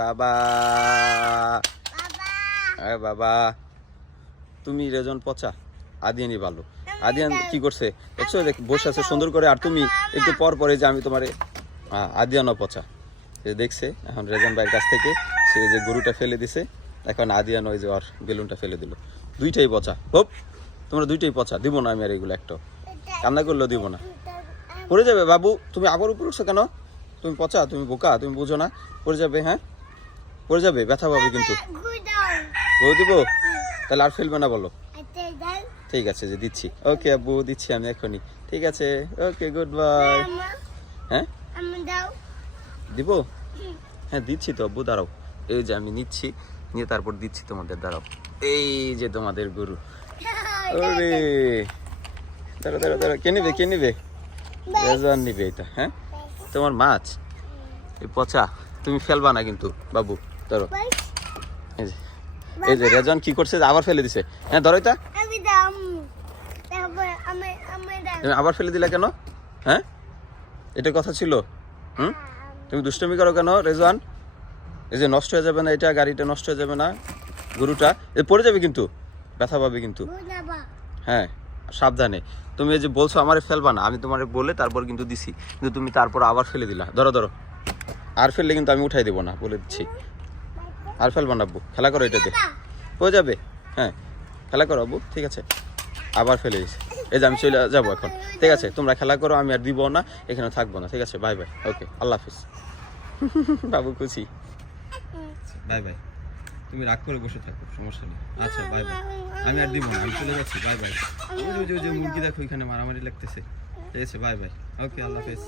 বাবা। বাবা। আরে বাবা তুমি রেজন পচা আদিয়ানি ভালো। আদিয়ান কি করছে? দেখছ দেখ বসে আছে সুন্দর করে আর তুমি একটু পর পরে যে আমি তোমার আদিয়ানও পচা। সে দেখছে এখন রেজন ভাইয়ের কাছ থেকে সে যে গরুটা ফেলে দিছে এখন আদিয়ান ওই যে ওর বেলুনটা ফেলে দিল। দুইটাই পচা। হোপ তোমরা দুইটাই পচা। দিব না আমি আর এগুলো একটা কান্না করলেও দিব না। পড়ে যাবে বাবু তুমি আবার উপরে উঠছো কেন? তুমি পচা তুমি বোকা তুমি বুঝো না। পড়ে যাবে হ্যাঁ? পড়ে যাবে ব্যথা পাবে কিন্তু। বউ দিব? তাহলে আর ফেলবে না বলো। ঠিক আছে যে দিচ্ছি। ওকে আব্বু দিচ্ছি আমি এখনই। ঠিক আছে ওকে গুড বাই হ্যাঁ? দিব? হ্যাঁ দিচ্ছি তো আব্বু দাঁড়াও। এই যে আমি নিচ্ছি নিয়ে তারপর দিচ্ছি তোমাদের দাঁড়াও। এই যে তোমাদের গরু। ওরে। দাঁড়া দাঁড়া দাঁড়া কে নিবে কে নিবে? রেজান নিবে এটা হ্যাঁ? তোমার মাছ? এই পচা তুমি ফেলবা না কিন্তু বাবু। ধরো। এই যে রেজন কি করছে? আবার ফেলে দিছে। হ্যাঁ ধরো এটা। আবার ফেলে দিলে কেন? হ্যাঁ? এটা কথা ছিল। হুম? তুমি দুষ্টমি করো কেন রেজওয়ান? এই যে নষ্ট হয়ে যাবে না এটা গাড়িটা নষ্ট হয়ে যাবে না গরুটা। এ পড়ে যাবে কিন্তু। ব্যথা পাবে কিন্তু। হ্যাঁ সাবধানে। তুমি এই যে বলছো আমারে ফেলবা না। আমি তোমারে বলে তারপর কিন্তু দিছি। কিন্তু তুমি তারপর আবার ফেলে দিলা। ধরো ধরো। আর ফেললে কিন্তু আমি উঠাই দেবো না বলে দিচ্ছি। আর ফেলবা না আব্বু, খেলা করো এটাতে। হয়ে যাবে? হ্যাঁ খেলা করো আব্বু, ঠিক আছে। আবার ফেলে দিছি এই যে আমি চলে যাব এখন। ঠিক আছে, তোমরা খেলা করো, আমি আর দিব না, এখানে থাকব না, ঠিক আছে? বাই বাই, ওকে, আল্লাহ হাফিজ। বাবু খুশি। Bye bye. তুমি রাগ করে বসে থাকো, সমস্যা নেই। আচ্ছা বাই বাই। আমি আর দিব না, আমি চলে যাচ্ছি, বাই বাই। ওই যে মুরগি দেখো, এখানে মারামারি লাগতেছে। ঠিক আছে, বাই বাই। ওকে, আল্লাহ হাফেজ।